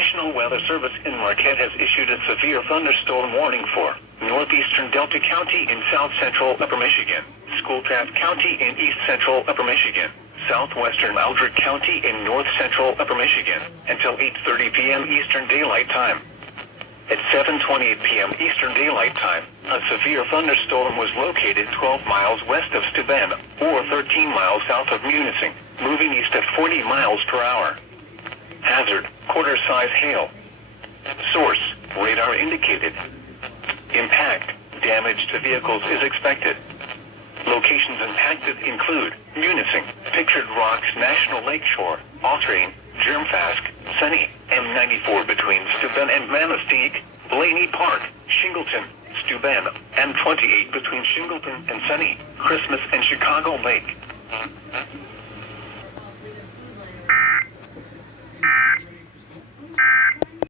National Weather Service in Marquette has issued a severe thunderstorm warning for northeastern Delta County in south central Upper Michigan, Schoolcraft County in east central Upper Michigan, southwestern Eldred County in north central Upper Michigan, until 8:30 p.m. Eastern Daylight Time. At 7:28 p.m. Eastern Daylight Time, a severe thunderstorm was located 12 miles west of Steuben, or 13 miles south of Munising, moving east at 40 miles per hour. Hazard, quarter-size hail. Source, radar indicated. Impact, damage to vehicles is expected. Locations impacted include Munising, Pictured Rocks National Lakeshore, Autrain, Germfask, Sunny, M94 between Steuben and Manistee, Blaney Park, Shingleton, Steuben, M28 between Shingleton and Sunny, Christmas and Chicago Lake.